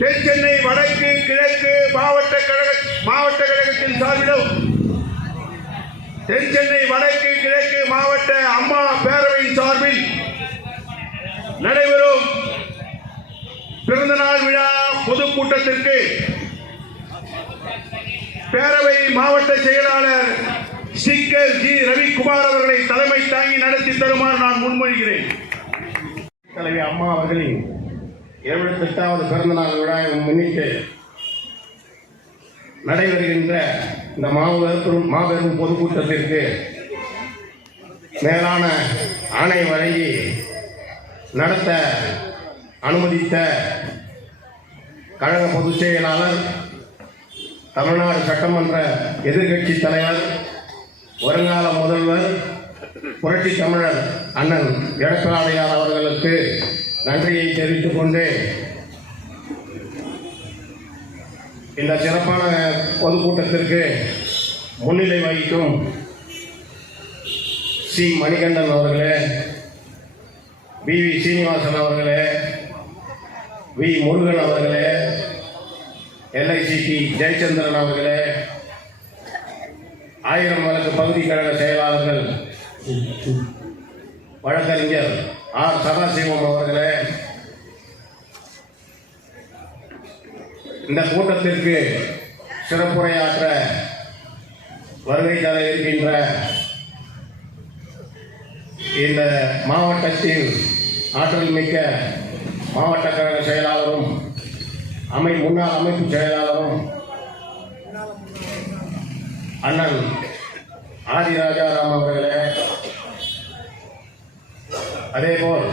தென்சென்னை வடக்கு கிழக்கு மாவட்ட கழகத்தின் சார்பிலும் தென்சென்னை வடக்கு கிழக்கு மாவட்ட அம்மா பேரவையின் சார்பில் நடைபெறும் பிறந்தநாள் விழா பொதுக்கூட்டத்திற்கு பேரவை மாவட்ட செயலாளர் ஸ்ரீகர் ஜி ரவிக்குமார் அவர்களை தலைமை தாங்கி நடத்தி தருமாறு நான் முன்மொழிகிறேன். தலைவி அம்மா அவர்களின் 78வது பிறந்தநாள் விழாவை முன்னிட்டு நடைபெறுகின்ற இந்த மாபெரும் பொதுக்கூட்டத்திற்கு மேலான ஆணை வழங்கி நடத்த அனுமதித்த கழக பொதுச் செயலாளர், தமிழ்நாடு சட்டமன்ற எதிர்க்கட்சி தலைவர், வருங்கால முதல்வர், புரட்சி தமிழர் அண்ணன் எடப்பாடியார் அவர்களுக்கு நன்றியை தெரிவித்துக் கொண்டு இந்த சிறப்பான பொதுக்கூட்டத்திற்கு முன்னிலை வகிக்கும் சி மணிகண்டன் அவர்களே, வி சீனிவாசன் அவர்களே, வி முருகன் அவர்களே, LICP ஜெயச்சந்திரன் அவர்களே, 1000 வழக்கு பகுதி கழக செயலாளர்கள் வழக்கறிஞர் ஆர் சதாசிவம் அவர்களே, இந்த கூட்டத்திற்கு சிறப்புரையாற்ற வருகை தர இருக்கின்ற இந்த மாவட்டத்தின் ஆற்றல் மிக்க மாவட்ட கழக செயலாளரும் முன்னாள் அமைப்பு செயலாளரும் அண்ணன் ஆதிராஜாராம் அவர்களே, அதேபோல்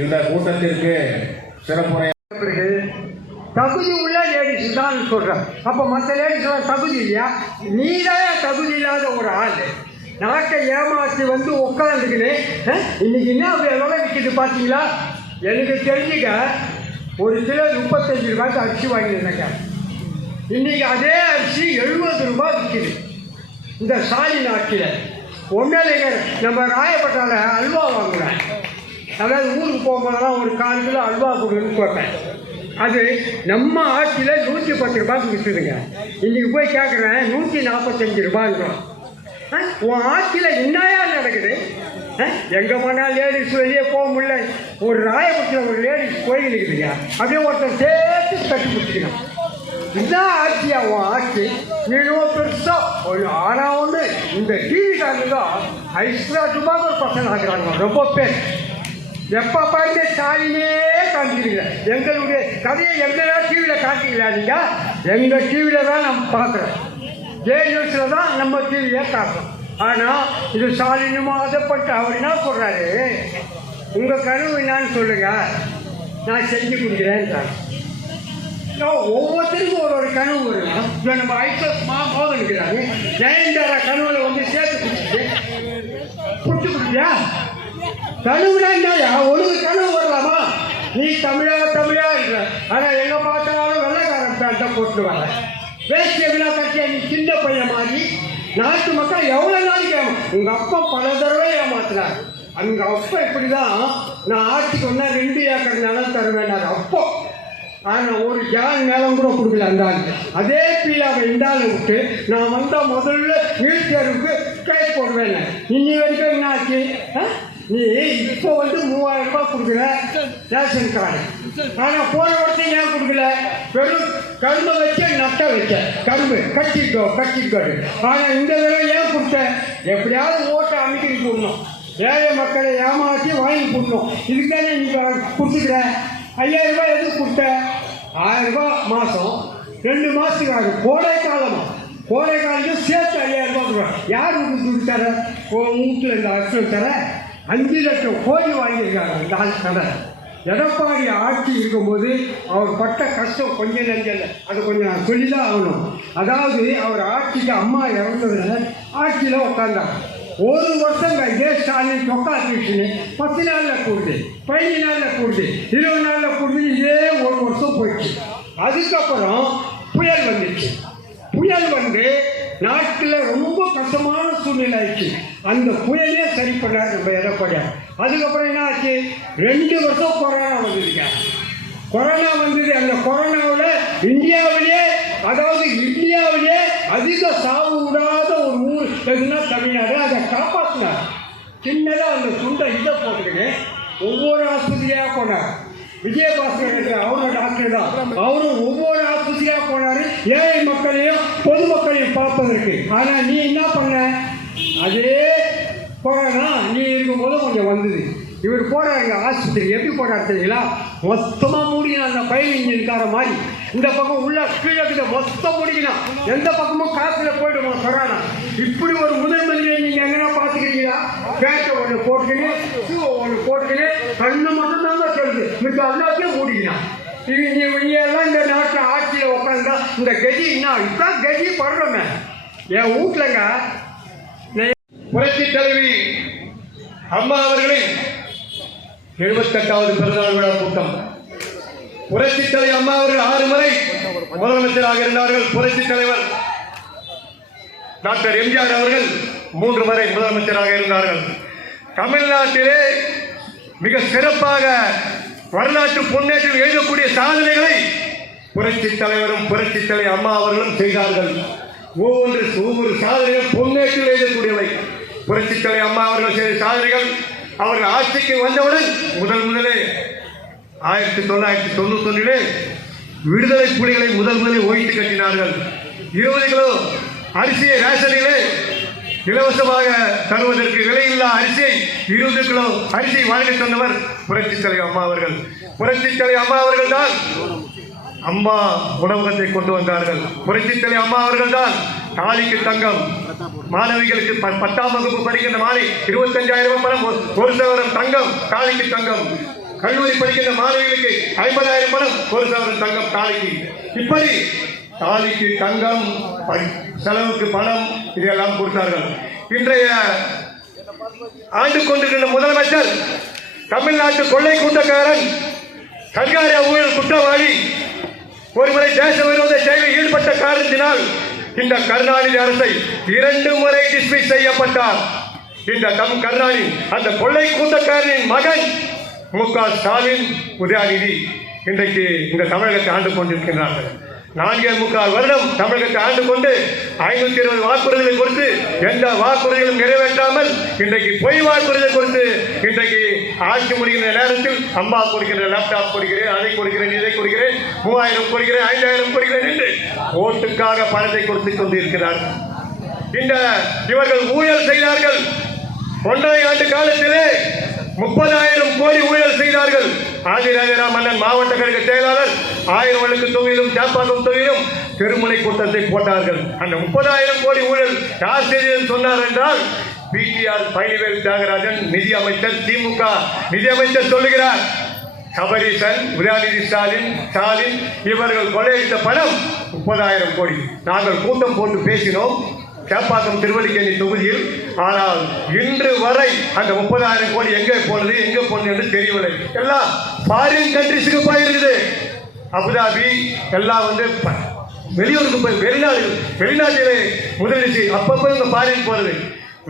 இந்த கூட்டத்திற்கு சிறப்புரை தகுதி உள்ள லேடிஸ் தான் சொல்கிறேன். அப்போ மற்ற லேடிஸ் தகுதி இல்லையா? நீ தான் தகுதி இல்லாத ஒரு ஆள் நாட்டை ஏமாற்றி வந்து உட்காந்துக்குன்னு இன்னைக்கு என்ன விலை விற்கிது பார்த்தீங்களா? எனக்கு தெரிஞ்சுக்க ஒரு கிலோ 35 ரூபாய்க்கு அரிசி வாங்கியிருந்தேங்க. இன்னைக்கு அதே அரிசி 70 ரூபாய் விற்கிது இந்த ஸ்டாலின் ஆட்சியில். ஒன்றும் இல்லைங்க, நம்ம ராயப்பட்டால அல்வா வாங்குவேன். அதாவது ஊருக்கு போகும்போதெல்லாம் ஒரு 4 கிலோ அல்வா கொடுன்னு கேட்பேன். அது நம்ம ஆட்சியில் 110 ரூபாய்க்கு விற்றுதுங்க. இன்றைக்கி போய் கேட்குறேன் 145 ரூபாய்ன்றோம். உன் ஆட்சியில் என்னையா நடக்குது? எங்கே போனால் லேடிஸ் வெளியே போக முடியல. ஒரு ராயப்பட்டியில் ஒரு லேடிஸ் கோயில் இருக்குதுங்க, அப்படியே ஒருத்தர் சேர்த்து கட்டி பிடிச்சிக்கணும். இதுதான் ஆட்சியா உன் ஆட்சி? நீனும் பெருசாக ஒரு ஆனால் ஒன்று இந்த டிவிக்காரங்க தான் ஐஸ்வர்யமாக ஒரு பசங்க ஆகிறாங்க. ரொம்ப பேர் எப்போ பாருங்க ஸ்டாலினே காமிக்கிறீங்க. எங்களுடைய கதையை எங்கேயா டிவியில் காட்டிங்களா? நீங்கள் எங்கள் டிவியில் தான் நம்ம பார்க்குறோம், ஜேஎன்யூஸில் தான் நம்ம டிவியை காட்டுறோம். ஆனால் இது ஸ்டாலினும் ஆசைப்பட்டு அவர் என்ன சொல்கிறாரு, உங்கள் கனவு என்னான்னு சொல்லுங்க, நான் செஞ்சு கொடுக்குறேன். ஒவ்வொருத்தருக்கும் ஒரு கனவு வருங்க. இப்போ நம்ம மோதல் இருக்கிறாங்க, ஜெயந்தரா கனவுல வந்து சேர்த்து கொடுத்துட்டு கொடுத்தியா? கனவுனா என்னையா? உனக்கு கனவு வரலாமா? நீ தமிழா இருக்கிற, ஆனால் எங்கே பார்த்தாலும் வெள்ளைக்காரன் பேண்ட்டை போட்டு வர வேஷ்டிய விழா கட்டியா நீ சின்ன பையன் மாதிரி நாட்டு மக்கள் எவ்வளோ நாளைக்கு உங்கள் அப்பா பல தடவை ஏமாத்துறாரு. அந்த அப்பா இப்படி தான் நான் ஆட்சிக்கு வந்தால் 2 ஏக்கர் நிலம் தருவேன் அப்போ. ஆனால் ஒரு ஜான் நிலம் கூட கொடுக்கல அந்த ஆள். அதே பீலாவை இந்த ஆளை விட்டு நான் வந்தால் முதல்ல வீல் தேர்வுக்கு கை போடுவேன். இன்னி வரைக்கும் என்ன ஆச்சு? நீ இப்போ வந்து 3000 ரூபாய் கொடுக்குற ரேஷன் கார்டு, ஆனால் போன வருஷம் ஏன் கொடுக்கல? வெறும் கரும்பை வச்சு நட்டை வச்ச கரும்பு கட்டிக்கோ. ஆனால் இந்த தடவை ஏன் கொடுத்த? எப்படியாவது ஓட்டை அமைக்கிட்டு போடணும், ஏழை மக்களை ஏமாற்றி வாங்கி கொடுக்கணும். இதுக்கானே நீங்கள் கொடுத்துக்கிற 5000 ரூபாய் எதுக்கு கொடுத்த? 1000 ரூபாய் மாதம் 2 மாதத்துக்கு ஆகும். கோடை காலத்துக்கு சேர்த்து 5000 ரூபாய் கொடுக்குறோம். யார் உங்களுக்கு தர? வீட்டில் இந்த வருஷம் தர 5 லட்சம் கோடி வாங்கியிருக்காங்க இந்த ஆள் கடை. எடப்பாடி ஆட்சி இருக்கும்போது அவர் பட்ட கஷ்டம் கொஞ்சம் நெஞ்சல, அது கொஞ்சம் நான் சொல்லி தான் ஆகணும். அதாவது அவர் ஆட்சிக்கு அம்மா இறந்ததுல ஆட்சியில் உட்காந்தாங்க. ஒரு வருஷம் இதே ஸ்டாலின் தொக்காத்தின்னு 10 நாளில் கூடுது, 15 நாளில் கூடுது, 20 நாளில் கூடுது. இதே ஒரு வருஷம் போயிடுச்சு. அதுக்கப்புறம் புயல் வந்துடுச்சு. புயல் வந்து நாட்டில் ரொம்ப கஷ்டமான சூழ்நிலை ஆயிடுச்சு. அந்த புயலே சரி பண்ணார் நம்ம எடப்பாடியார். அதுக்கப்புறம் என்ன ஆச்சு? 2 வருஷம் கொரோனா வந்ததுங்க. கொரோனா வந்தது. அந்த கொரோனாவில் இந்தியாவிலே, அதாவது இந்தியாவிலே அதிக சாவு விடாத ஒரு ஊர் எதுனா தமிழ்நாடு. அதை காப்பாற்றினார். சின்னதாக அந்த துண்டை இதை போட்டுக்கிட்டு ஒவ்வொரு ஆஸ்பத்திரியாக போனார். விஜயபாஸ்கர் அவரோட டாக்டர் தான். அவரும் ஒவ்வொரு ஆஸ்பத்திரியாக போனார், ஏழை மக்களையும் பொதுமக்களையும் பார்ப்பதற்கு. ஆனால் நீ என்ன பண்ண? அதே கொரோனா நீ இருக்கும்போது கொஞ்சம் வந்தது. இவர் போறாங்க ஆஸ்பத்திரி. எப்படி போறாரு தெரியுங்களா? மொத்தமாக மூடினா அந்த பயிர் இன்ஜின்கார மாதிரி. இந்த பக்கம் உள்ள கீழே கிட்ட மொத்தம் முடிக்கணும். எந்த பக்கமும் காற்றுல போயிடுவோம் கொரோனா. இப்படி ஒரு முதல் மந்திரியை நீங்கள் எங்கன்னா பார்த்துக்கிறீங்களா? கேட்டை ஒன்று போட்டுக்கின்னு, ஷூ ஒன்று போட்டுக்கின்னு, கண்ணு மட்டும் தாங்க சொல்லுது, மிச்ச எல்லாத்தையும் மூடிக்கலாம். நீ எல்லாம் இந்த நாட்டில் ஆட்சியில் உட்காந்தா இந்த கெஜி இதுதான் கெஜி படுறோமே. என் வீட்டிலங்க புரட்சி தலைவி அம்மா அவர்களின் 78வது பிறந்தநாள் விழா கூட்டம். புரட்சி தலைவி அம்மா அவர்கள் 6 முறை முதலமைச்சராக இருந்தார்கள். புரட்சி தலைவர் டாக்டர் எம்ஜிஆர் அவர்கள் 3 முறை முதலமைச்சராக இருந்தார்கள். தமிழ்நாட்டிலே மிக சிறப்பாக வரலாற்று முன்னேற்றம் எழுதக்கூடிய சாதனைகளை புரட்சி தலைவரும் புரட்சி தலைவி அம்மா அவர்களும் செய்தார்கள். ஒவ்வொரு சாதனையும் முன்னேற்றம் எழுதக்கூடியவை. புரட்சி தலைவி அம்மா அவர்கள் செய்த சாதனைகள். அவர்கள் ஆட்சிக்கு வந்தவுடன் முதலே 1991 விடுதலை புலிகளை முதலில் ஒழித்து கட்டினார்கள். 20 கிலோ அரிசியை ரேஷனிலே இலவசமாக தருவதற்கு விலையில்லா அரிசியை 20 கிலோ அரிசியை வழங்கி தந்தவர் புரட்சி தலைவி அம்மா அவர்கள். புரட்சி தலைவி அம்மா அவர்கள் தான் அம்மா உணவகத்தை கொண்டு வந்தார்கள். புரட்சி தலைவி அம்மா அவர்கள் தான் தாலிக்கு தங்கம், மாணவிகளுக்கு 10ஆம் வகுப்பு படிக்கின்ற மாலை 25,000 பணம், 1 சவரம் தங்கம் தாலிக்கு தங்கம், கல்லூரி படிக்கின்ற மாணவிகளுக்கு 50,000 பணம், 1 சவரம் தங்கம் தாலிக்கு. இப்படி தாலிக்கு தங்கம், செலவுக்கு பணம், இதெல்லாம் கொடுத்தார்கள். இன்றைய ஆண்டு கொண்டிருக்கின்ற முதலமைச்சர் தமிழ்நாட்டு கொள்ளை கூட்டக்காரன், சர்க்காரிய ஊழல் குற்றவாளி, ஒருமுறை தேச விரோத செயலில் ஈடுபட்ட காரணத்தினால் இந்த கருணாநிதி அரசை 2 முறை டிஸ்மிஸ் செய்யப்பட்டார். இந்த கருணாநிதி அந்த கொள்ளை கூட்டக்காரனின் மகன் மு.க. ஸ்டாலின், உதயநிதி இன்றைக்கு இந்த தமிழகத்தை ஆண்டு கொண்டிருக்கிறார்கள். 4.25 வருடம் தமிழகத்தை ஆண்டு கொண்டு 520 வாக்குறுதிகளை கொடுத்து எந்த வாக்குறுதிகளும் நிறைவேற்றாமல் இன்றைக்கு பொய் வாக்குறுதிகளை கொடுத்து இன்றைக்கு ஆட்சி முடிகின்ற நேரத்தில் அம்மா கொடுக்கின்ற லேப்டாப் கொடுக்கிறேன், அதை கொடுக்கிறேன், இதை கொடுக்கிறேன், 3000 கொடுக்கிறேன், 5000 கொடுக்கிறேன் என்று ஓட்டுக்காக பணத்தை கொடுத்துக் கொண்டிருக்கிறார்கள். இவர்கள் ஊழல் செய்தார்கள். 1.5 ஆண்டு காலத்திலே 30,000 கோடி ஊழல் செய்தார்கள். ஆதிராஜரா மன்னன் மாவட்ட கழக செயலாளர் 1000 தொகுதியிலும் சேப்பாக்கம் தொகுதியிலும் தெருமுனை கூட்டத்தை போட்டார்கள். அந்த 30,000 கோடி ஊழல் யார் செய்தது சொன்னார் என்றால் பிடிஆர் பழனிவேல் தியாகராஜன், நிதி அமைச்சர், திமுக நிதி அமைச்சர் சொல்லுகிறார். சபரீசன், உதயநிதி ஸ்டாலின் இவர்கள் கொள்ளையடித்த பணம் 30,000 கோடி. நாங்கள் கூட்டம் போட்டு பேசினோம் சேப்பாக்கம் திருவல்லிக்கேணி தொகுதியில். ஆனால் இன்று வரை அந்த 30,000 கோடி எங்கே போனது என்று தெரியவில்லை. எல்லாம் ஃபாரின் கண்ட்ரிஸுக்கு போயிருக்குது. அபுதாபி எல்லாம் வெளியூருக்கு போய் வெளிநாட்டிலே முதலீடு அப்பப்போ இந்த ஃபாரின் போறது,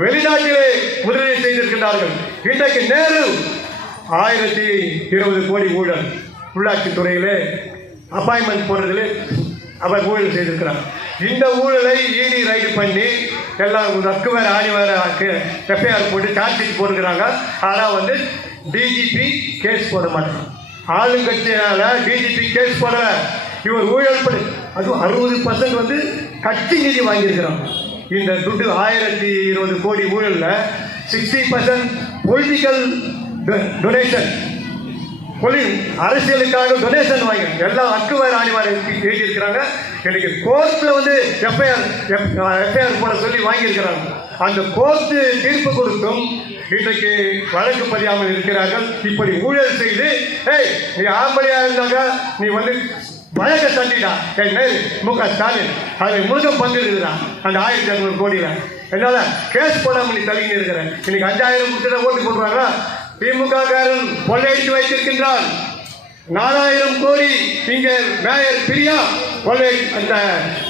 வெளிநாட்டிலே முதலீடு செய்திருக்கிறார்கள். இன்றைக்கு நேரு 1020 கோடி ஊழல் உள்ளாட்சி துறையிலே அப்பாயின்மெண்ட் போடுறதிலே அவர் ஊழல் செய்திருக்கிறார். இந்த ஊழலை இடி ரைடு பண்ணி எல்லாம் அக்கு வேற ஆணி வேற எஃப்ஐஆர் போட்டு சார்ஜ் ஷீட் போட்டுக்கிறாங்க. ஆனால் டிஜிபி கேஸ் போட மாட்டாங்க. ஆளுங்கட்சியினால டிஜிபி கேஸ் போடல. இவர் ஊழல் பண்ணி அதுவும் 60% கட்சி நிதி வாங்கியிருக்கிறாங்க. இந்த துட்டு 1020 கோடி ஊழல்ல 60% பொலிட்டிக்கல் டொனேஷன், அரசியலுக்காக டொனேஷன் வாங்கி எல்லாம் அக்குவார் ஆணிவார் எழுதியிருக்கிறாங்க. எனக்கு கோர்ட்டில் எஃப்ஐஆர் போட சொல்லி வாங்கியிருக்கிறாங்க. அந்த கோர்ட்டு தீர்ப்பு கொடுத்தும் இன்றைக்கு வழக்கு பதியாமல் இருக்கிறார்கள். இப்படி ஊழல் செய்து நீ ஆம்பளையா இருந்தாங்க, நீ வழக்க தண்டிடா மு.க. ஸ்டாலின் அதில் முழுக்க பங்கு இருக்குதான் அந்த 1200 கோடியில். என்னால கேஸ் போடாமல் நீ தள்ளிங்க இருக்கிறேன். இன்னைக்கு 5000 கொடுத்து ஓட்டு போடுறாங்களா? திமுக காரன் கொள்ளையடித்து வைத்திருக்கின்றார். 4000 கோடி இங்கே மேயர் பிரியா கொள்ளை அந்த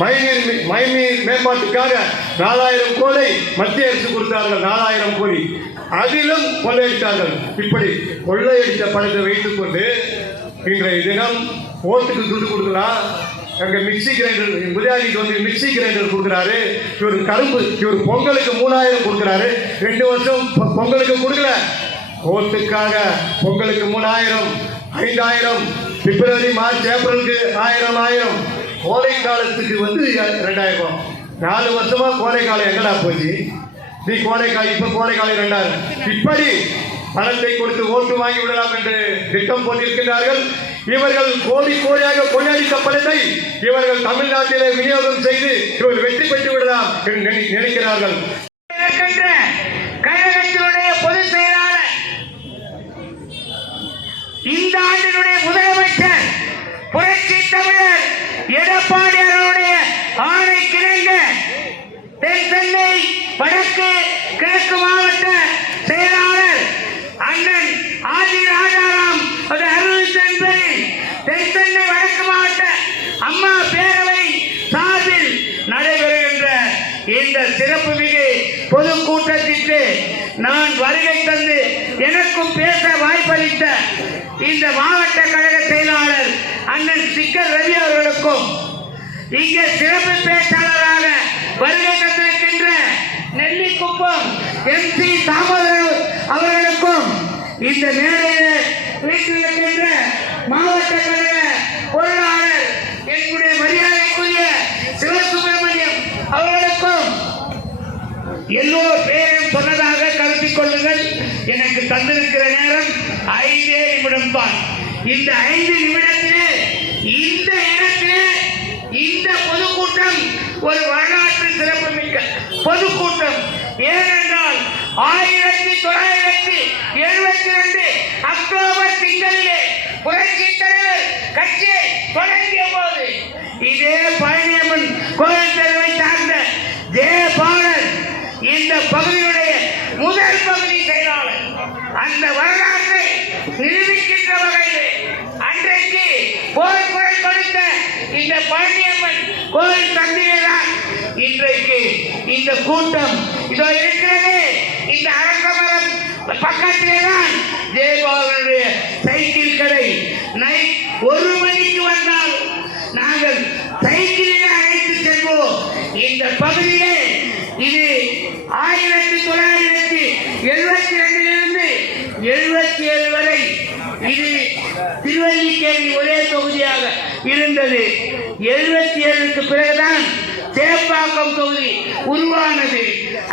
மழைநீர் மேம்பாட்டுக்காக 4000 கோடி மத்திய அரசு கொடுத்தார்கள். 4000 கோடி அதிலும் கொள்ளையடித்தார்கள். இப்படி கொள்ளையடித்த பணத்தை வைத்துக் கொண்டு இன்றைய தினம் ஓட்டுக்கு துட்டு கொடுக்கலாம், அங்க மிக்சி கிரைண்டர், உதயாநிதிக்கு வந்து மிக்சி கிரைண்டர் கொடுக்குறாரு. இவர் கரும்பு, இவர் பொங்கலுக்கு 3000 கொடுக்குறாரு. 2 வருஷம் பொங்கலுக்கு கொடுக்கல. ஓட்டுக்காக பொங்கலுக்கு 3000, 5000, பிப்ரவரி, மார்ச், ஏப்ரலுக்கு 1000. கோடை காலத்துக்கு வந்து 2000. 4 வருஷமா கோடை காலம் எங்கடா போச்சு? நீ கோடைக்காலம், இப்ப கோடைக்காலம் 2000. இப்படி பணத்தை கொடுத்து ஓட்டு வாங்கி விடலாம் என்று திட்டம் போட்டிருக்கிறார்கள். இவர்கள் கோடி கோடியாக கொள்ளையடித்த பணத்தை இவர்கள் தமிழ்நாட்டிலே விநியோகம் செய்து இவர்கள் வெற்றி பெற்று விடலாம் என்று நினைக்கிறார்கள். கழகத்தினுடைய பொதுச் செயலாளர், இந்த ஆண்டினுடைய முதலமைச்சர் புரட்சி தமிழர் எடப்பாடி அவர்களுடைய ஆணை கிணங்க தென் சென்னை வடக்கு கிழக்கு மாவட்ட செயலாளர் அண்ணன் ஆதி ராஜாராம் அறிவித்தன்படி தென் சென்னை வடக்கு மாவட்ட அம்மா பேரவை சார்பில் நடைபெறுகின்ற இந்த சிறப்புமிகு பொதுக்கூட்டத்திற்கு நான் வருகை தந்து எனக்கும் பேச வாய்ப்பளித்த இந்த மாவட்ட கழக செயலாளர் அண்ணன் சிக்கல் ரவி அவர்களுக்கும், இங்கே சிறப்பு பேச்சாளராக வருகை தந்திருக்கின்ற நெல்லிக்குப்பம் MC தாமோதரன் அவர்களுக்கும், இந்த மேடையில் வீட்டிருக்கின்ற மாவட்ட கழக பொருளாளர் என்னுடைய மரியாதைக்குரிய சிவசுப்பிரமணியம் அவர்களுக்கும், எல்லோர் பேரையும் சொன்னதாக கருத்தில் கொள்ளுங்கள். எனக்கு தந்திருக்கிற நேரம் 5 நிமிடம் தான். இந்த 5 நிமிடத்திலே இந்த இடத்திலே இந்த பொதுக்கூட்டம் ஒரு வரலாற்று சிறப்புமிக்க பொதுக்கூட்டம். ஏனென்றால் 1972 அக்டோபர் திங்களிலே புரட்சி தலைவர் கட்சியை தொடங்கிய போது இதே பழனியம்மன் கோயில் தெருவை சார்ந்த ஜெயபாலன் இந்த பகுதியுடைய முதல் பகுதி செயலாளர். அந்த வரலாற்றை நிரூபிக்கின்ற வகையில் அன்றைக்கு போர்க்குரல் கொடுத்த இந்த பழனியம்மன் கோயில் சந்தையில்தான் இன்றைக்கு இந்த கூட்டம் இதோ இருக்கிறது. இந்த அரசமரம் பக்கத்திலே தான் ஜெயபாலனுடைய சைக்கிள் கடை. நைட் 1 மணிக்கு வந்தால் நாங்கள் சைக்கிளிலே அழைத்து செல்வோம். இந்த பகுதியிலே இது 1972 77 வரை இது திருவல்லிக்கேணி ஒரே தொகுதியாக இருந்தது. 77க்கு பிறகுதான் சேப்பாக்கம் தொகுதி உருவானது.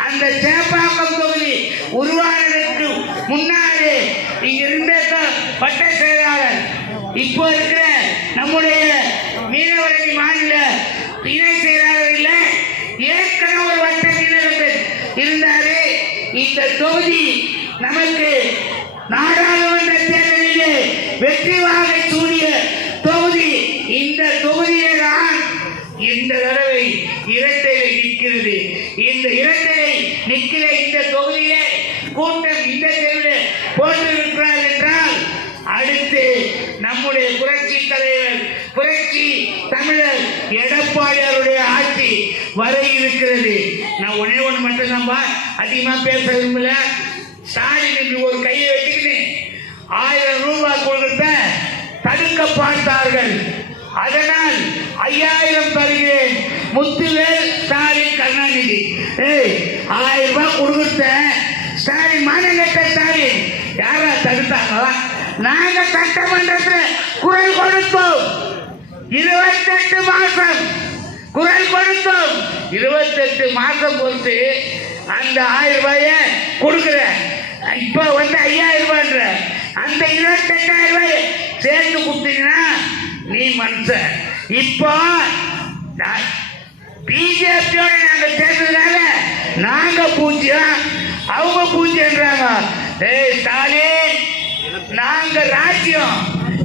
அந்த சேப்பாக்கம் தொகுதி உருவானதற்கு முன்னாலே இங்க இருந்த வட்ட செயலாளர் இப்போ இருக்கிற நம்முடைய மீனவரணி மாநில இணை செயலாளர் இல்லை, ஏற்கனவே ஒரு வட்ட மீனவர் இருந்தாரு. இந்த தொகுதி நமக்கு நாடாளுமன்ற தேர்தலிலே வெற்றி வாகை சூடிய தொகுதி. இந்த தொகுதியிலே தான் இந்த தடவை இரட்டையை நிற்கிறது. இந்த இரட்டையை நிற்கிற இந்த தொகுதியிலே கூட்டம் இந்த தெருவில் போட்டிருக்கிறார் என்றால் அடுத்து நம்முடைய புரட்சி தலைவர் புரட்சி தமிழர் எடப்பாடியாருடைய ஆட்சி வர இருக்கிறது. நான் ஒண்ணு மட்டும்தான் அதிகமா பேச விரும்பல. ஸ்டாலின் என்று ஒரு கையை வச்சுக்கிட்டு 1000 ரூபாய் கொடுத்த தடுக்க பார்த்தார்கள். அதனால் 5000 தருகிறேன். முத்துவேல் ஸ்டாலின் கருணாநிதி 1000 ரூபாய் கொடுத்த ஸ்டாலின் மாநிலத்த ஸ்டாலின் யாரா தடுத்தாங்க? நாங்க சட்டமன்றத்தில் குரல் கொடுத்தோம். 28 மாசம் குரல் கொடுத்தோம். 28 மாசம் பொறுத்து அந்த 1000 ரூபாய கொடுக்குற. இப்ப வந்து 5000 ரூபாய்ன்ற அந்த 28,000 ரூபாய் சேர்த்து கொடுத்தீங்கன்னா நீ மனுஷன். இப்போ பிஜேபியோட நாங்க சேர்ந்ததுனால நாங்க பூஜ்யம், அவங்க பூஜ்யன்றாங்க. ஸ்டாலின் நாங்க ராஜ்யம்,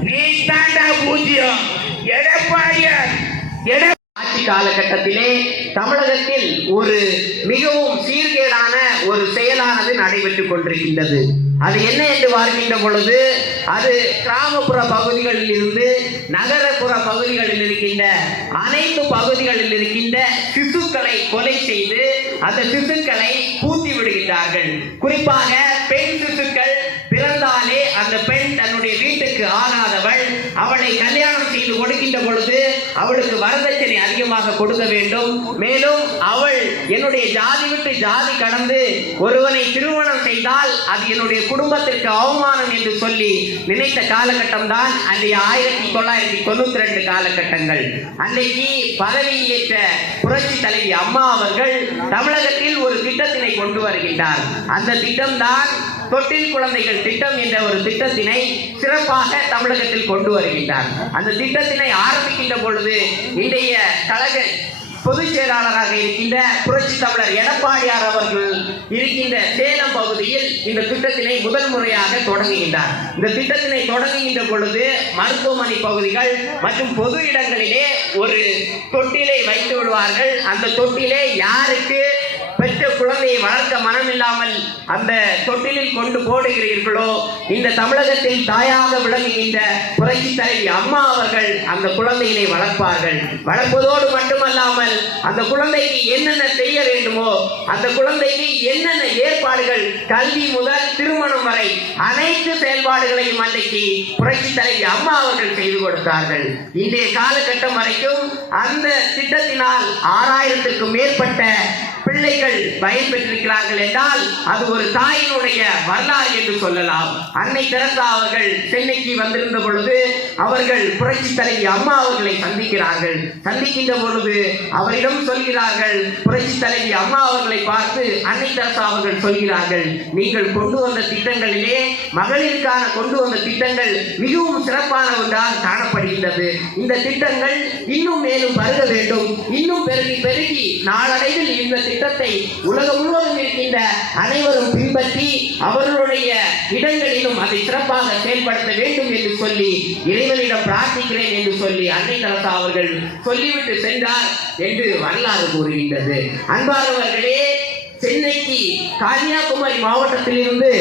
நீ தாண்டா பூஜ்யம். எடப்பாடியார் ஆட்சி காலகட்டத்திலே தமிழகத்தில் ஒரு மிகவும் சீர்கேடான ஒரு செயலானது நடைபெற்றுக் கொண்டிருக்கின்றது. அது என்ன என்று பார்க்கின்ற பொழுது அது கிராமப்புற பகுதிகளில் இருந்து நகரப்புற பகுதிகளில் இருக்கின்ற அனைத்து பகுதிகளில் இருக்கின்ற சிசுக்களை கொலை செய்து அந்த சிசுக்களை பூத்தி விடுகின்றார்கள். குறிப்பாக பெண் சிசுக்கள் பிறந்தாலே அந்த பெண் தன்னுடைய வீட்டுக்கு ஆகாதவள், அவளை கல்யாணம் செய்து கொடுக்கின்ற பொழுது அவளுக்கு வரதட்சணை அதிகமாக கொடுக்க வேண்டும். மேலும் அவள் என்னுடைய ஜாதி விட்டு ஜாதி கடந்து ஒருவனை திருமணம் செய்தால் அது என்னுடைய குடும்பத்திற்கு அவமானம் என்று சொல்லி நினைத்த காலகட்டம் தான் அன்றைய 1992 காலகட்டங்கள். அன்றைக்கு பதவியில் ஏற்ற புரட்சி தலைவி அம்மா அவர்கள் தமிழகத்தில் ஒரு திட்டத்தினை கொண்டு வருகின்றார். அந்த திட்டம்தான் தொட்டில் குழந்தைகள் திட்டம் என்ற ஒரு திட்டத்தினை சிறப்பாக தமிழகத்தில் கொண்டு வருகின்றார். அந்த திட்டத்தினை ஆரம்பிக்கின்ற பொழுது இன்றைய கழக பொதுச் செயலாளராக இருக்கின்ற புரட்சி தமிழர் எடப்பாடியார் அவர்கள் இருக்கின்ற சேலம் பகுதியில் இந்த திட்டத்தினை முதல் முறையாக தொடங்குகின்றார். இந்த திட்டத்தினை தொடங்குகின்ற பொழுது மருத்துவமனை பகுதிகள் மற்றும் பொது இடங்களிலே ஒரு தொட்டிலை வைத்து விடுவார்கள். அந்த தொட்டிலே யாருக்கு பெற்ற குழந்தையை வளர்க்க மனமில்லாமல் அந்த தொட்டிலில் கொண்டு போடுகிறீர்களோ, இந்த தமிழகத்தில் தாயாக விளங்குகின்ற புரட்சி தலைவி அம்மா அவர்கள் அந்த குழந்தையினை வளர்ப்பார்கள். வளர்ப்பதோடு மட்டுமல்லாமல் அந்த குழந்தைக்கு என்னென்ன செய்ய வேண்டுமோ, அந்த குழந்தைக்கு என்னென்ன ஏற்பாடுகள் கல்வி முதல் திருமணம் வரை அனைத்து செயல்பாடுகளையும் அன்றைக்கு புரட்சி தலைவி அம்மா அவர்கள் செய்து கொடுத்தார்கள். இன்றைய காலகட்டம் வரைக்கும் அந்த திட்டத்தினால் 6000க்கும் மேற்பட்ட பிள்ளைகள் பயன்பெற்றிருக்கிறார்கள் என்றால் அது ஒரு தாயினுடைய வரலாறு என்று சொல்லலாம். அன்னை தெரசா அவர்கள் சென்னைக்கு வந்திருந்த பொழுது அவர்கள் புரட்சி தலைவி அம்மா அவர்களை சந்திக்கிறார்கள். சந்திக்கின்ற பொழுது அவரிடம் சொல்கிறார்கள், புரட்சி தலைவி அம்மா அவர்களை பார்த்து அன்னை தெரசா அவர்கள் சொல்கிறார்கள், நீங்கள் கொண்டு வந்த திட்டங்களிலே மகளிருக்கான கொண்டு வந்த திட்டங்கள் மிகவும் சிறப்பான ஒன்றாக காணப்படுகின்றது. இந்த திட்டங்கள் இன்னும் மேலும் பருக வேண்டும், இன்னும் பெருகி பெருகி நாளடைவில் இந்த திட்டத்தை உலகம் முழுவதும் இருக்கின்ற அனைவரும் பின்பற்றி அவர்களுடைய இடங்களிலும் அதை சிறப்பாக செயல்படுத்த வேண்டும் என்று சொல்லி இறைவனிடம் பிரார்த்திக்கிறேன் என்று சொல்லி அன்னை தெரசா அவர்கள் சொல்லிவிட்டு சென்றார் என்று வரலாறு கூறுகின்றது. அன்பானவர்களே, சென்னைக்கு கன்னியாகுமரி மாவட்டத்திலிருந்து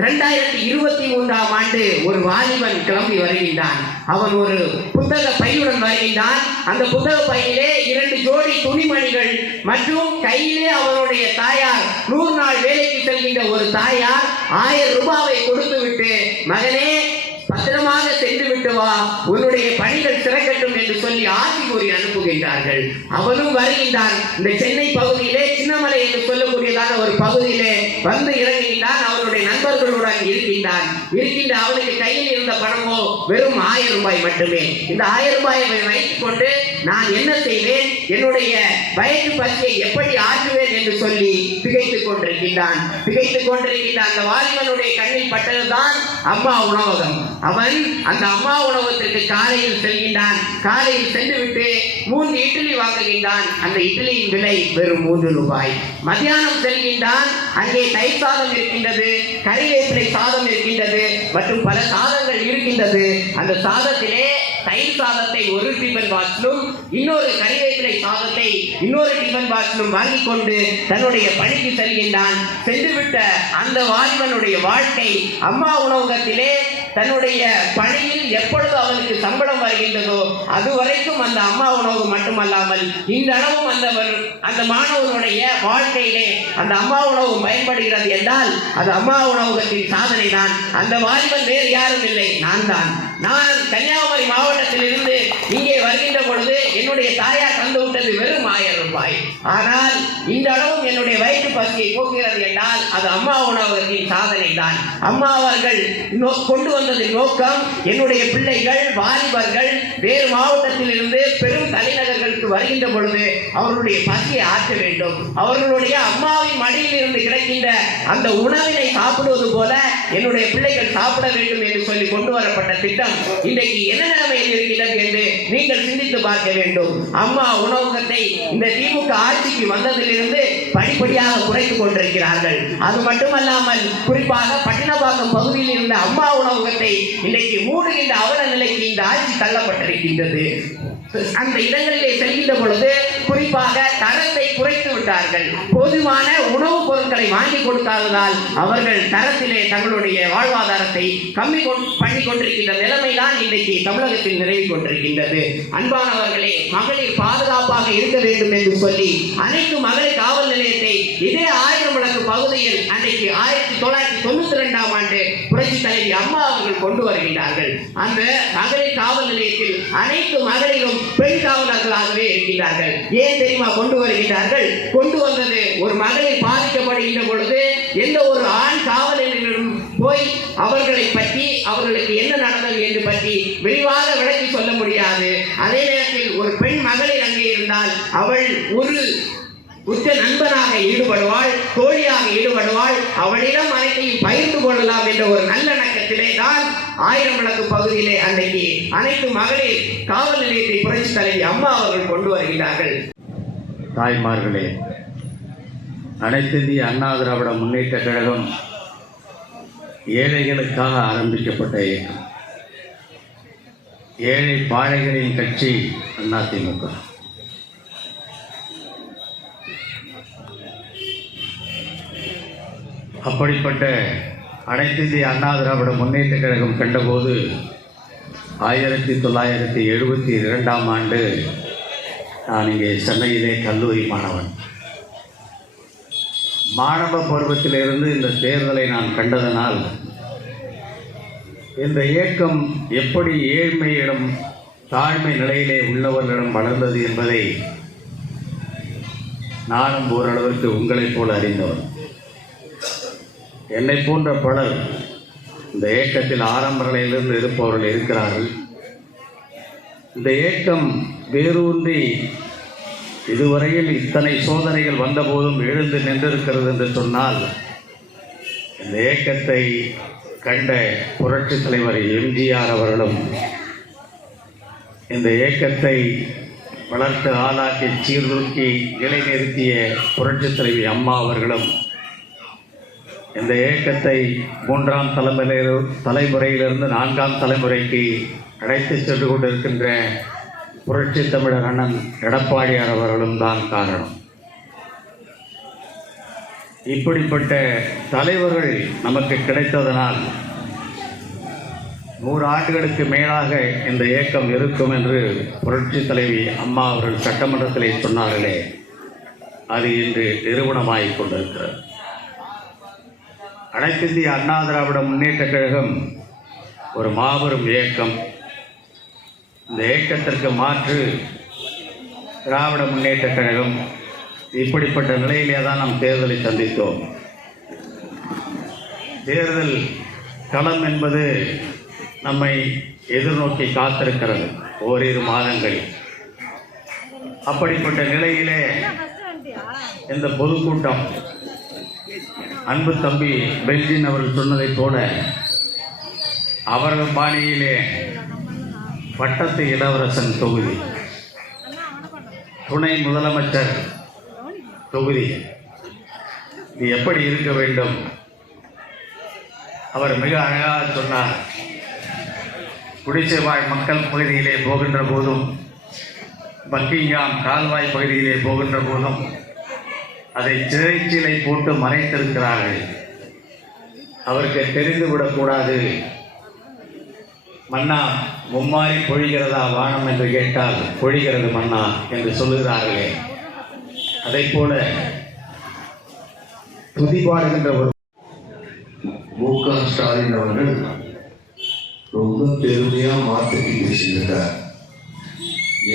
2023ஆம் ஆண்டு ஒரு வாலிபன் கிளம்பி வருகின்றான். அவன் ஒரு புத்தக பையுடன் வருகின்றான். அந்த புத்தக பையிலே 2 ஜோடி துணிமணிகள் மற்றும் கையிலே அவனுடைய தாயார் 100 நாள் வேலைக்கு செல்கின்ற ஒரு தாயார் 1000 ரூபாவை கொடுத்து விட்டு, மகனே பத்திரமாக சென்று விட்டு வா, உன்னுடைய பணிகள் சிறக்கட்டும் என்று சொல்லி ஆசி கூறி அனுப்புகின்றார்கள். அவனும் வருகின்றான். இந்த சென்னை பகுதியிலே சின்னமலை என்று சொல்லக்கூடியதான ஒரு பகுதியிலே வந்து இறங்குகின்றான். அவனுடைய நண்பர்களுடன் இருக்கின்றான். இருக்கின்ற அவனுக்கு கையில் இருந்த பணமோ வெறும் 1000 ரூபாய் மட்டுமே. இந்த 1000 ரூபாயை வைத்துக் கொண்டு நான் என்ன செய்வேன், என்னுடைய வயது பசியை எப்படி ஆற்றுவேன் என்று சொல்லி திகைத்துக் கொண்டிருக்கின்றான். அந்த வாலிபனுடைய கண்ணில் பட்டதுதான் அம்மா உணவகம். அவன் அந்த அம்மா உணவகத்திற்கு காலையில் செல்கின்றான். காலையில் சென்று விட்டு 3 இட்லி வாங்குகின்றான். அந்த இட்லியின் விலை வெறும் 3 ரூபாய். மத்தியானம் செல்கின்றான். அங்கே தயிர் சாதம் இருக்கின்றது, கறிவேப்பிலை சாதம் இருக்கின்றது மற்றும் பல சாதங்கள் இருக்கின்றது. அந்த சாதத்திலே தயிர் சாதத்தை ஒரு டிஃபன் பாக்ஸிலும் இன்னொரு கறிவேப்பிலை சாதத்தை இன்னொரு டிஃபன் பாக்ஸிலும் வாங்கி கொண்டு தன்னுடைய பணிக்கு செல்கின்றான். சென்றுவிட்ட அந்த வாலிபனுடைய வாழ்க்கை அம்மா உணவகத்திலே தன்னுடைய பணியில் எப்பொழுது அவனுக்கு சம்பளம் வருகின்றதோ அதுவரைக்கும் அந்த அம்மா உணவகம் மட்டுமல்லாமல் இந்த அளவும் அந்த மாணவனுடைய வாழ்க்கையிலே அந்த அம்மா உணவகம் பயன்படுகிறது என்றால் அது அம்மா உணவகத்தின் சாதனை தான். அந்த வாலிபன் வேறு யாரும் இல்லை, நான் தான். நான் கன்னியாகுமரி மாவட்டத்தில் இருந்து இங்கே வருகின்ற பொழுது என்னுடைய தாயார் தந்து விட்டது வெறும் 1000 ரூபாய். ஆனால் இந்த அளவும் என்னுடைய வயிற்று பசியை போக்குகிறது என்றால் அது அம்மா உணவகத்தின் சாதனை தான். அம்மா அவர்கள் கொண்டு வந்ததின் நோக்கம், என்னுடைய பிள்ளைகள் வாலிபர்கள் வேறு மாவட்டத்தில் இருந்து பெரும் தலைநகர்களுக்கு வருகின்ற பொழுது அவர்களுடைய பசியை ஆற்ற வேண்டும். அவர்களுடைய அம்மாவின் மடியில் இருந்து கிடைக்கின்ற அந்த உணவினை சாப்பிடுவது போல என்னுடைய பிள்ளைகள் சாப்பிட வேண்டும் என்று சொல்லி கொண்டு வரப்பட்ட திட்டம் இன்றைக்கு என்ன நிலைமையில் இருக்கிறது என்று நீங்கள் சிந்தித்து பார்க்க வேண்டும். அம்மா உணவகத்தை இந்த திமுக ஆட்சிக்கு வந்ததிலிருந்து படிப்படியாக குறைத்துக் கொண்டிருக்கிறார்கள். அது மட்டுமல்லாமல் குறிப்பாக பட்டினப்பாக்கம் பகுதியில் இருந்த அம்மா உணவகத்தை இன்றைக்கு மூடுகின்ற அவல நிலைக்கு இந்த ஆட்சி தள்ளப்பட்டிருக்கின்றது. அந்த இடங்களிலே செல்கின்ற பொழுது குறிப்பாக தரத்தை குறைத்து விட்டார்கள். போதுமான உணவுப் பொருட்களை வாங்கி கொடுக்காததால் அவர்கள் தரத்திலே தங்களுடைய வாழ்வாதாரத்தை கம்மி பண்ணி கொண்டிருக்கின்ற நிலைமைதான் இன்றைக்கு தமிழகத்தில் நிறைவு கொண்டிருக்கின்றது. அன்பானவர்களே, மகளிர் பாதுகாப்பாக இருக்க வேண்டும் என்று சொல்லி அனைத்து மகளிர் காவல் நிலையத்தை இதே 1000 விளக்கு பகுதியில் அன்றைக்கு 1992ஆம் ஆண்டு புரட்சி தலைவி அம்மா அவர்கள் கொண்டு வருகின்றார்கள். அந்த மகளிர் காவல் நிலையத்தில் அனைத்து மகளிரும் பெண் காவலர்களாகவே இருக்கின்றார்கள். ஏன் தெரியுமா கொண்டு வருகின்றார்கள்? கொண்டு வந்தது, ஒரு மகளிர் பாதிக்கப்படுகின்ற பொழுது எந்த ஒரு ஆண் காவலரிடம் போய் அவர்களை பற்றி அவர்களுக்கு என்ன நடந்தது என்று பற்றி விரிவாக விளக்கி சொல்ல முடியாது. அதே நேரத்தில் ஒரு பெண் மகளிர் அங்கே இருந்தால் அவள் ஒரு உற்ற நண்பனாக ஈடுபடுவாள், தோழியாக ஈடுபடுவாள், அவளிடம் அனைத்தையும் பகிர்ந்து கொள்ளலாம் என்ற ஒரு நல்லிணக்கத்திலே தான் ஆயிரம் விளக்கு பகுதியிலே அன்றைக்கு அனைத்து மகளிர் காவல் நிலையத்தை புரட்சி தலைவி அம்மா அவர்கள் கொண்டு வருகிறார்கள். தாய்மார்களே, அனைத்து இந்திய அண்ணா திராவிட முன்னேற்ற கழகம் ஏழைகளுக்காக ஆரம்பிக்கப்பட்ட இயக்கம். ஏழை பாழைகளின் கட்சி அதிமுக. அப்படிப்பட்ட அனைத்து இந்திய அண்ணா திராவிட முன்னேற்ற கழகம் கண்டபோது 1972ஆம் ஆண்டு நான் இங்கே சென்னையிலே கல்லூரி மாணவன். மாணவ பருவத்திலிருந்து இந்த தேர்தலை நான் கண்டதனால் இந்த இயக்கம் எப்படி ஏழ்மையிடம் தாழ்மை நிலையிலே உள்ளவர்களிடம் வளர்ந்தது என்பதை நானும் ஓரளவிற்கு உங்களைப் போல அறிந்தவன். என்னை போன்ற பலர் இந்த இயக்கத்தில் ஆரம்ப நிலையிலிருந்து இருப்பவர்கள் இருக்கிறார்கள். இந்த இயக்கம் வேரூன்றி இதுவரையில் இத்தனை சோதனைகள் வந்தபோதும் எழுந்து நின்றிருக்கிறது என்று சொன்னால் இந்த இயக்கத்தை கண்ட புரட்சித் தலைவர் எம்ஜிஆர் அவர்களும் இந்த இயக்கத்தை வளர்த்து ஆளாக்கி சீர்தூக்கி நிலைநிறுத்திய புரட்சித் தலைவி அம்மா அவர்களும் இந்த இயக்கத்தை 3ஆம் தலைமுறையிலிருந்து 4ஆம் தலைமுறைக்கு அழைத்து சென்று கொண்டிருக்கின்ற புரட்சி தமிழர் அண்ணன் எடப்பாடியார் அவர்களும் தான் காரணம். இப்படிப்பட்ட தலைவர்கள் நமக்கு கிடைத்ததனால் 100 ஆண்டுகளுக்கு மேலாக இந்த இயக்கம் இருக்கும் என்று புரட்சி தலைவி அம்மா அவர்கள் சட்டமன்றத்திலே சொன்னார்களே, அது இன்று நிறுவனமாகிக் கொண்டிருக்கிறது. அனைத்து இந்திய அண்ணா திராவிட முன்னேற்ற கழகம் ஒரு மாபெரும் இயக்கம். இந்த இயக்கத்திற்கு மாற்று திராவிட முன்னேற்ற கழகம். இப்படிப்பட்ட நிலையிலே தான் நாம் தேர்தலை சந்தித்தோம். தேர்தல் களம் என்பது நம்மை எதிர்நோக்கி காத்திருக்கிறது ஓரிரு மாதங்களில். அப்படிப்பட்ட நிலையிலே இந்த பொதுக்கூட்டம் அன்பு தம்பி பெல்ஜின் அவர்கள் சொன்னதைப் போல அவர்கள் பாணியிலே பட்டத்து இளவரசன் தொகுதி, துணை முதலமைச்சர் தொகுதி, இது எப்படி இருக்க வேண்டும்? அவர் மிக அழகாக சொன்னார். குடிசை வாழ் மக்கள் பகுதியிலே போகின்ற போதும், பக்கிங்காம் கால்வாய் பகுதியிலே போகின்ற போதும் அதை திரைச்சீலை போட்டு மறைத்திருக்கிறார்கள். அவருக்கு தெரிந்துவிடக்கூடாது. மன்னா மும்மாறி பொழிகிறதா வானம் என்று கேட்டால் பொழிகிறது மன்னா என்று சொல்லுகிறார்களே, அதை போல துதிபாடுகின்ற ஒரு மு.க. ஸ்டாலின் அவர்கள் ரொம்ப பெருமையா மாற்றி பேசுகிறார்.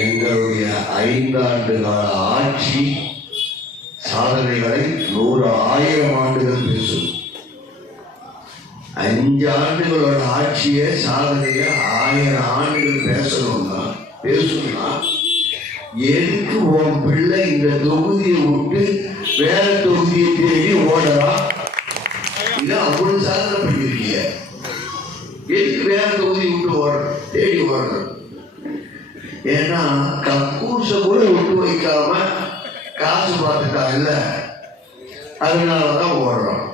எங்களுடைய 5 ஆண்டு கால ஆட்சி சாதனைகளை 100,000 ஆண்டுகள் பேசும். 5 ஆண்டுகளோட ஆட்சியை சாதனையை 1000 ஆண்டுகள் பேசணும்னா எதுக்கு உன் பிள்ளை இந்த தொகுதியை விட்டு வேற தொகுதியை தேடி ஓடலாம்? இது அவ்வளவு சாதனை பண்ணிருக்கீங்க. எதுக்கு வேற தொகுதி விட்டு தேடி ஓடணும்? ஏன்னா கக்கூச கூட விட்டு வைக்காம காசு பார்த்துட்டா இல்ல, அதனாலதான் ஓடுறோம்.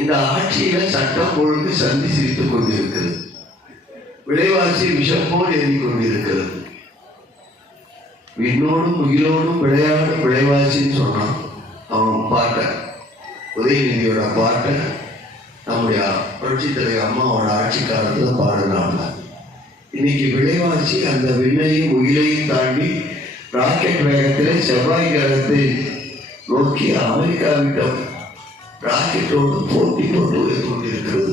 இந்த ஆட்சியில சட்டம் ஒழுங்கு சந்தி சிரித்துக் கொண்டிருக்கிறது. விலைவாசி விஷம் போல் ஏறிக்கொண்டிருக்கிறது. விண்ணோடும் உயிரோடும் விளையாடும் விலைவாசின்னு சொன்னான் அவன் பாட்ட, உதயநிதியோட பாட்டை நம்முடைய புரட்சி தலைவர் அம்மாவோட ஆட்சி காலத்துல பாடுறாங்க. இன்னைக்கு விலைவாசி அந்த விண்ணையும் உயிரையும் தாண்டி ராக்கெட் வேகத்தில் செவ்வாய் கிரகத்தில் நோக்கி அமெரிக்காவிடம் ராக்கெட்டோடு போட்டி போட்டு வைத்துக் கொண்டிருக்கிறது.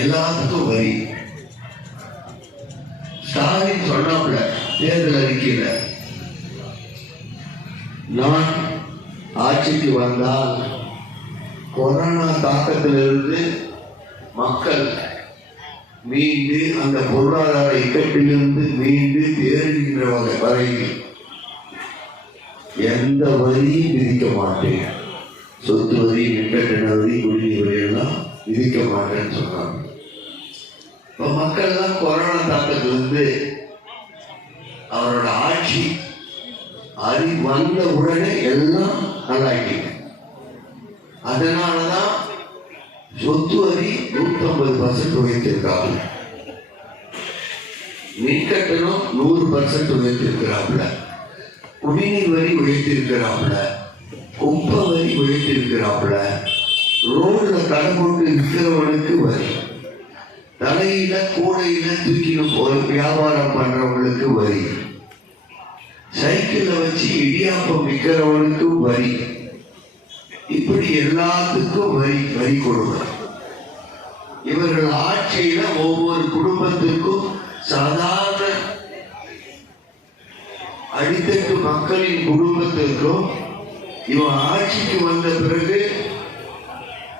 எல்லாத்துக்கும் வரி. ஸ்டாலின் சொன்னாப்புல தேர்தல் அறிக்கையில, நான் ஆட்சிக்கு வந்தால் கொரோனா தாக்கத்திலிருந்து மக்கள் மீண்டு அந்த பொருளாதார இக்கட்டிலிருந்து மீண்டு தேறுகின்ற வரையில் எந்த வரியும் விதிக்க மாட்டேன், சொத்து வரி, மின்கட்டண வரி, குடிநீர் வரி எல்லாம் விதிக்க மாட்டேன்னு சொன்னாங்க. இப்ப மக்கள் எல்லாம் கொரோனா தாக்கத்திலிருந்து அவரோட ஆட்சி வந்த உடனே எல்லாம் நல்லாயிட்டீங்க. அதனாலதான் சொத்து வரி 150% உயர்த்திருக்காங்க, மின்கட்டணம் 100% உயர்த்திருக்கிறாப்புல, குடிநீர் வரி உயர்த்திருக்கிறாப்புல, குப்பை வரி உயர்த்திருக்கிறாப்புல, ரோட்ல கடை போட்டு விற்கிறவனுக்கு வரி, தலையில கூடையில தூக்கின்னு போய் வியாபாரம் பண்றவங்களுக்கு வரி, சைக்கிள்ல வச்சு இடியாப்பம் விற்கிறவனுக்கு வரி, இப்படி எல்லாத்துக்கும் வரி கொடுக்கணும். இவர்கள் ஆட்சியில ஒவ்வொரு குடும்பத்திற்கும் சாதாரண அடித்தட்டு மக்களின் குடும்பத்திற்கும் இவன் ஆட்சிக்கு வந்த பிறகு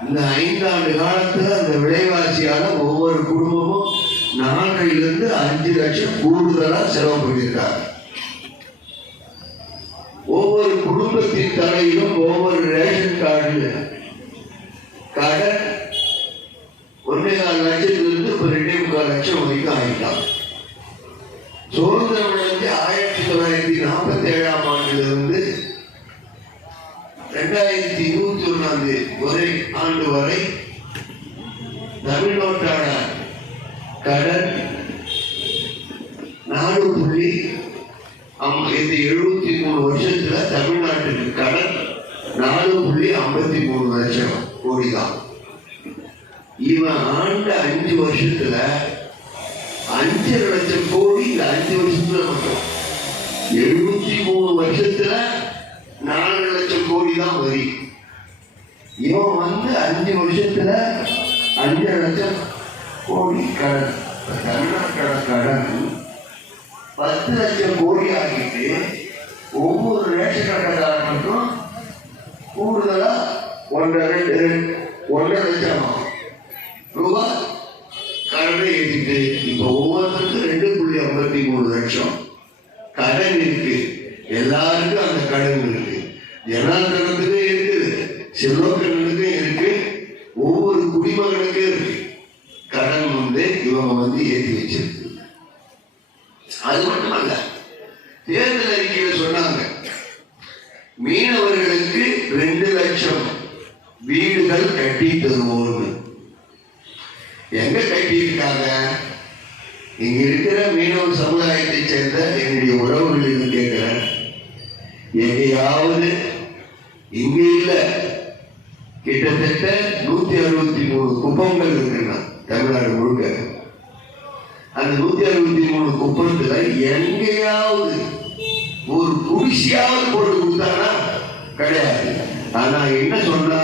இந்த 5 ஆண்டு காலத்துல அந்த விலைவாசியால ஒவ்வொரு குடும்பமும் 4 - 5 லட்சம் கூடுதலா செலவு பண்ணியிருக்காங்க. ஒவ்வொரு குடும்பத்தின் தலையிலும் ஒவ்வொரு ரேஷன் கார்டு கடன் 1.25 லட்சத்திலிருந்து இப்ப 2.25 லட்சம் வரைக்கும் ஆகிட்டாங்க. சுதந்திரம் அடைந்து 1947ஆம் ஆண்டிலிருந்து 2021 ஆண்டு வரை தமிழ்நாட்டான கடன் 4.73 வருஷத்துல தமிழ்நாட்டுக்கு கடன் 4.53 லட்சம் கோடி தான். இவன் ஆண்ட 5 வருஷத்துல 5 லட்சம் கோடி இந்த 5 வருஷத்துல மட்டும். 73 வருஷத்துல 4 லட்சம் கோடி தான் வரி. இவன் வந்து 5 வருஷத்துல 5 லட்சம் கோடி கடன். தமிழ்நாட்டோட கடன் 10 லட்சம் கோடி ஆகிட்டு ஒவ்வொரு ரேஷன் கடைக்காரனுக்கும் கூடுதலா 1.5 லட்சம் ரூபாய் கடனை ஏற்றிட்டு இப்ப ஒவ்வொருத்தருக்கும் 2.53 லட்சம் கடன் இருக்கு. எல்லாருக்கும் அந்த கடன் இருக்கு. ஜனார்தனத்துக்கும் இருக்குது, செல்வக்கண்ணனுக்கும் இருக்கு, ஒவ்வொரு குடிமகனுக்கும் இருக்கு. கடன் வந்து இவங்க வந்து ஏற்றி வச்சிருக்கு. அது மட்டுமல்ல, தேர்தல் அறிக்கையில சொன்னாங்க மீனவர்களுக்கு 2 லட்சம் வீடுகள் கட்டி தருவோம். எங்க கட்டி இருக்காங்க? இங்க இருக்கிற மீனவ சமுதாயத்தை சேர்ந்த என்னுடைய உறவுகளில் கேட்கிறேன், எங்கேயாவது இங்க இல்ல, கிட்டத்தட்ட 163 குப்பங்கள் இருக்குன்னா தமிழ்நாடு முழுக்க. அந்த 163 குப்பத்துல எங்கேயாவது ஒரு குடிசையாவது போட்டு கொடுத்தாங்கன்னா கிடையாது. ஆனா என்ன சொன்னா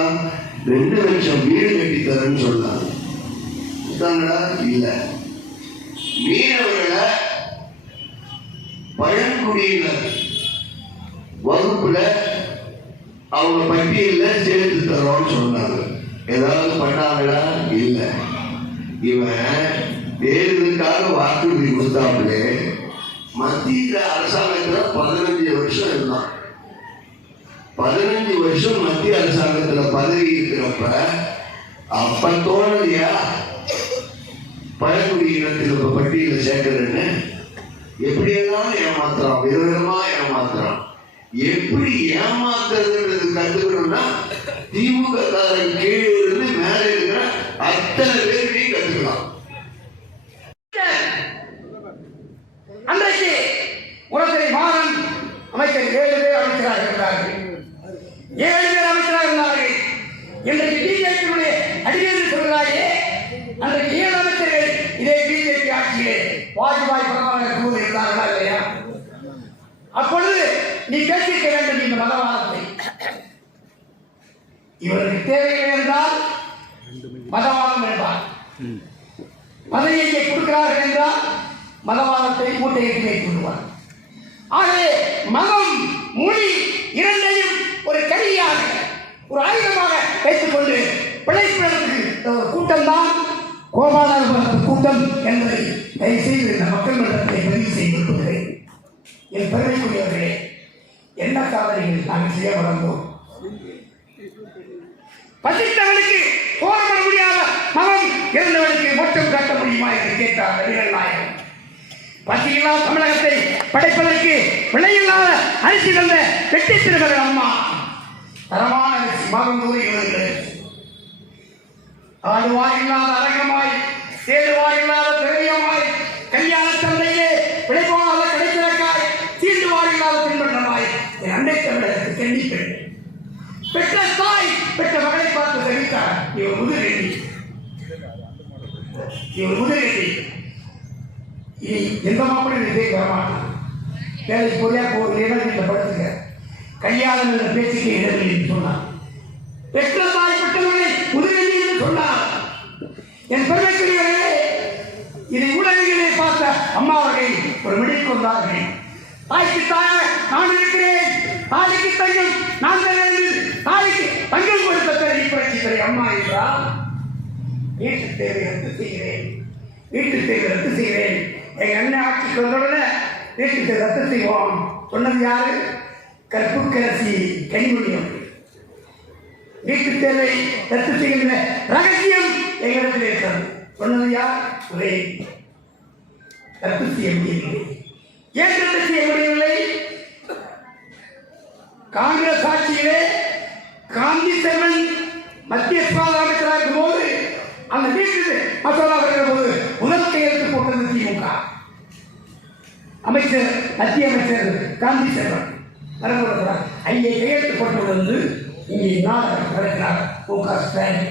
2 லட்சம் வீடு கட்டி தரேன்னு சொன்னாங்க. இல்ல, மீனவர்களை பழங்குடியினர் வகுப்புல அவங்க பட்டியல சேர்த்து தரோம்னு சொன்னாங்க. ஏதாவது பண்ணாங்களா? இல்ல. இவன் தேர்தலுக்காக வாக்குறுதி கொடுத்தாங்களே, மத்திய அரசாங்கத்துல 15 வருஷம் இருந்தான். 15 வருஷம் மத்திய அரசாங்கத்துல பதவி இருக்கிறப்ப அப்ப தோணலையா பழங்குடியினத்தில் பட்டியல சேர்க்கிறேன்னு? எப்படியெல்லாம் ஏமாத்துறான், விதவிதமா ஏமாத்துறான். எப்படி ஏமாத்துறதுன்றது கத்துக்கணும்னா திமுக காரன் கீழே இருந்து மேலே இருக்கிற அத்தனை பேரையும் கத்துக்கலாம். அன்றைக்கு உலகத்தை மாறன் அமைச்சர் 7 பேர் அமைச்சராக இருந்தார்கள். 7 பேர் அமைச்சராக இருந்தார்கள். இன்றைக்கு பிஜேபியுடைய அடிவேறு சொல்கிறாயே, அன்றைக்கு 7 அமைச்சர்கள் இதே பிஜேபி ஆட்சியிலே வாஜ்பாய் பிரதமராக இருந்தார்களா இல்லையா? அப்பொழுது நீ பேசிக்க வேண்டும் இந்த மதவாதத்தை. இவருக்கு தேவையில்லை என்றால் மதவாதம் என்பார். பதவியை கொடுக்கிறார்கள் என்றால் மதவாதத்தை மூட்டையை வைத்து விடுவார். ஆகவே மதம் மொழி இரண்டையும் ஒரு கருவியாக ஒரு ஆயுதமாக வைத்துக் கொண்டு பிழைப்பிற்கு ஒரு கூட்டம் தான் கோபாலபுரம் கூட்டம் என்பதை தயவுசெய்து இந்த மக்கள் மன்றத்தை பதிவு செய்து கொள்கிறேன். என் பெருமைக்குரியவர்களே, என்ன சாதனைகள் நாங்கள் செய்ய வளர்ந்தோம். பசித்தவனுக்கு போராட முடியாத மனம் இருந்தவனுக்கு மோட்சம் காட்ட முடியுமா என்று கேட்டார் நபிகள் நாயகம். பசியில்லா தமிழகத்தை படைப்பதற்கு விலையில்லாத அரிசி தந்த வெற்றி திருமகள் அம்மா தரமான அரிசி மாதந்தோறும் இவர்கள் ஆடுவார் இல்லாத அரங்கமாய் சேருவார் இல்லாத திரவியமாய் கல்யாண சந்தையிலே விளைவாத கடைசிறக்காய் தீண்டுவார் இல்லாத பின்பற்றமாய் என் அண்டை தமிழகத்துக்கு கண்டிப்பேன். பெற்ற தாய் பெற்ற மகளை பார்த்து தெரிவித்தார், இவர் முதுகெட்டி, இவர் முதுகெட்டி, இனி எந்த மாப்பிள்ளை பேச வரமாட்டான், வேலைக்கு போறியா வீட்டில் படுத்துக்க, கல்யாணம் என்ற பேச்சுக்கு இடமில்லை என்று சொன்னார். பெற்ற தாய் பெற்றவர்களை முதுகெட்டி என்று சொன்னார். என் பெருமைக்குரியவர்களே, இதை ஊடகங்களே பார்த்த அம்மா அவர்கள் ஒரு மிடில் கொண்டார்கள். தாய்க்கு தாயாக நான் இருக்கிறேன், தாய்க்கு தங்கம் நான் தாய்க்கு தங்கம் கொடுத்த தனி புரட்சித்துறை அம்மா என்றால் வீட்டு தேவை ரத்து செய்கிறேன், வீட்டு தேவை ரத்து செய்கிறேன். எங்க அண்ணன் ஆட்சிக்கு வந்தவுடனே வீட்டு தேவை ரத்து செய்வோம் சொன்னது யாரு? கற்புக்கரசி கனிமொழியம். வீட்டு தேவை ரத்து செய்கின்ற ரகசியம் எங்களிடத்தில் இருக்கிறது. சொன்னது யார்? ஒரே ரத்து செய்ய முடியவில்லை. ஏன் ரத்து செய்ய முடியவில்லை? காங்கிரஸ் ஆட்சியிலே காந்தி செல்வன் மத்திய சுகாதார அமைச்சராக இருக்கும் போது அந்த வீட்டு மசோதா வருகிற போது முதல் கையெழுத்து போட்டது திமுக அமைச்சர், மத்திய அமைச்சர் காந்தி செல்வன் வரக்கூடாது. ஐயே கையெழுத்து போட்டுள்ளது இங்கே நாடகம் நடக்கிறார் மு.க. ஸ்டாலின்.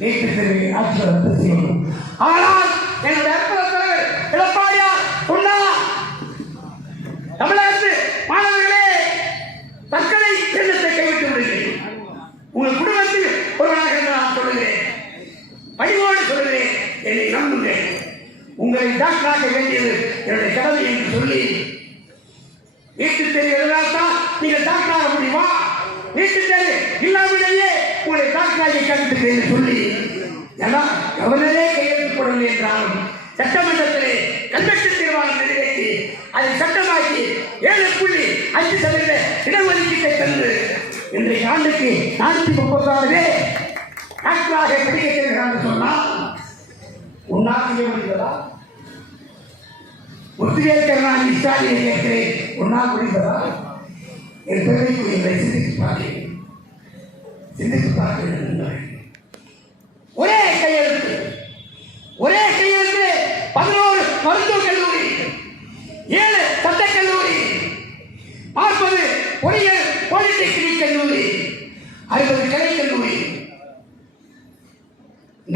வீட்டு தேவை ஆட்சியில் ரத்து செய்யணும். ஆனால் என்னுடைய தலைவர் எடப்பாடியார் சொன்னார், தமிழகத்து மாணவர்களே தற்கொலை எண்ணத்தை கைவிட்டு விடுகிறேன். உங்கள் குடும்பத்தில் ஒருவனாக நான் சொல்லுகிறேன், பணிவோடு சொல்லுகிறேன், என்னை நம்புகிறேன். உங்களை டாக்டராக வேண்டியது என்னுடைய கடமை என்று சொல்லி வீட்டு தேவை எழுதாதான் நீங்கள் டாக்டராக முடியுமா? வீட்டு தேவை இல்லாமலேயே உங்களை டாக்டராக கருத்துக்கிறேன் என்று சொல்லி ஏன்னா கவர்னரே கையெழுத்து போடவில்லை என்றாலும் சட்டமன்றத்திலே கல்வெட்டு தீர்மானம் நிறைவேற்றி அதை சட்டமாக்கி 7.5% இடஒதுக்கீட்டை தந்து இன்றைக்கு ஆண்டுக்கு 436 டாக்டராக படிக்க செய்கிறார் சொன்னால் உன்னால் செய்ய முடிந்ததா? ஒத்துழைக்கிற நான் ஸ்டாலினை கேட்கிறேன், உன்னால் முடிந்ததா? என் பெருமைக்குரியவரை சிந்தித்து பார்க்கிறேன், சிந்தித்து பார்க்கிறேன். ஒரே கையெழுத்து, ஒரே கையெழுத்து 11 மருத்துவக் கல்லூரி, 7 சட்டக் கல்லூரி, 40 பொறியியல் பாலிடெக்னிக் கல்லூரி, 60 கலை கல்லூரி,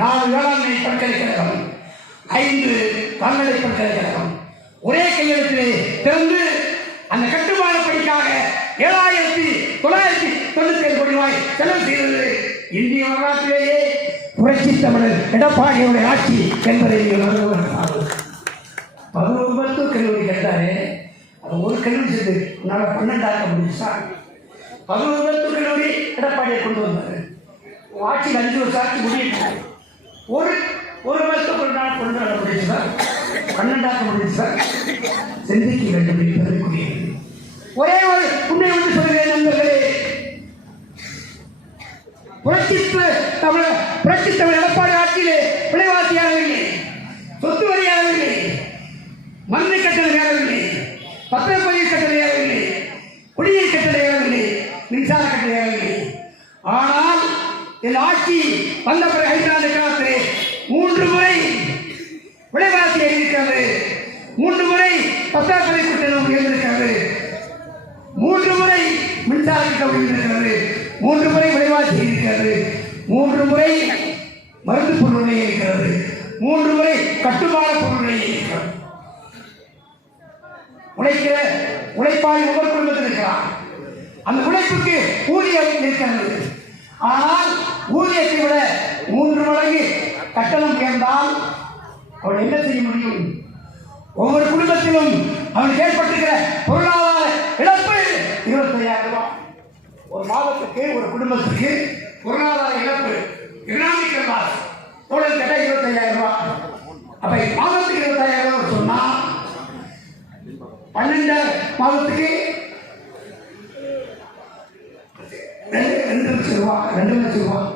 4 வேளாண்மை பல்கலைக்கழகம், 5 கால்நடை பல்கலைக்கழகம் ஒரே கையெழுத்திலே திறந்து அந்த கட்டுமான பணிக்காக 7,997 கோடி ரூபாய் செலவு செய்தது இந்திய வரலாற்றிலேயே புரட்சி தமிழர் எடப்பாடியுடைய ஆட்சி என்பதை நீங்கள் மறந்து 11 மருத்துவக் கல்லூரி கேட்டாரு. அது ஒரு கல்லூரி சேர்த்து உன்னால 12 ஆக்க முடிஞ்சா? 11 மருத்துவக் கல்லூரி எடப்பாடியை கொண்டு வந்தாரு. ஆட்சியில் 5 வருஷம் ஆட்சி முடியிட்டாரு. ஒரு மருத்துவக் கல்லூரி கொண்டு வர முடியுதா? 12 ஆக்க முடியுதா? சிந்திக்க வேண்டும் என்பதற்குரிய ஒரே ஒரு உண்மை வந்து சொல்கிறேன் நண்பர்களே, புரட்சி தமிழ் எடப்பாடி ஆட்சியிலே விலைவாசியாகவில்லை, சொத்து வரியாகவில்லை, மண்ணை கட்டணம் ஏறவில்லை, பத்திரப்பதிவு கட்டணம் ஏறவில்லை, குடிநீர் கட்டணம் ஏறவில்லை, மின்சார கட்டணம் ஏறவில்லை. ஆனால் இந்த ஆட்சி வந்த பிறகு 5 ஆண்டு காலத்திலே 3 முறை விலைவாசி ஏறியிருக்கிறது, 3 முறை பத்திரப்பதிவு கட்டணம் உயர்ந்திருக்கிறது, 3 முறை மின்சார கட்டணம் உயர்ந்திருக்கிறது, 3 முறை விலைவாசி இருக்கிறது, 3 முறை மருந்து பொருள் இருக்கிறது, 3 முறை கட்டுமான பொருள் இருக்கிறது. உழைக்கிற உழைப்பாளி ஒவ்வொரு குடும்பத்தில் இருக்கிறான். அந்த உழைப்புக்கு ஊதியம் இருக்கிறது. ஆனால் ஊதியத்தை விட 3 மடங்கு கட்டணம் உயர்ந்தால் அவன் என்ன செய்ய முடியும்? ஒவ்வொரு குடும்பத்திலும் அவனுக்கு ஏற்பட்டிருக்கிற பொருளாதார இழப்பு 25,000 ரூபாய். ஒரு மாதத்துக்கு ஒரு குடும்பத்துக்கு பொருளாதார இழப்பு எக்கனாமிக்கல் லாஸ் டோட்டல் கேட்டால் 25,000 ரூபாய். அப்ப மாதத்துக்கு 25,000 ரூபாய் சொன்னா 12 மாதத்துக்கு 2 லட்சம் ரூபாய்.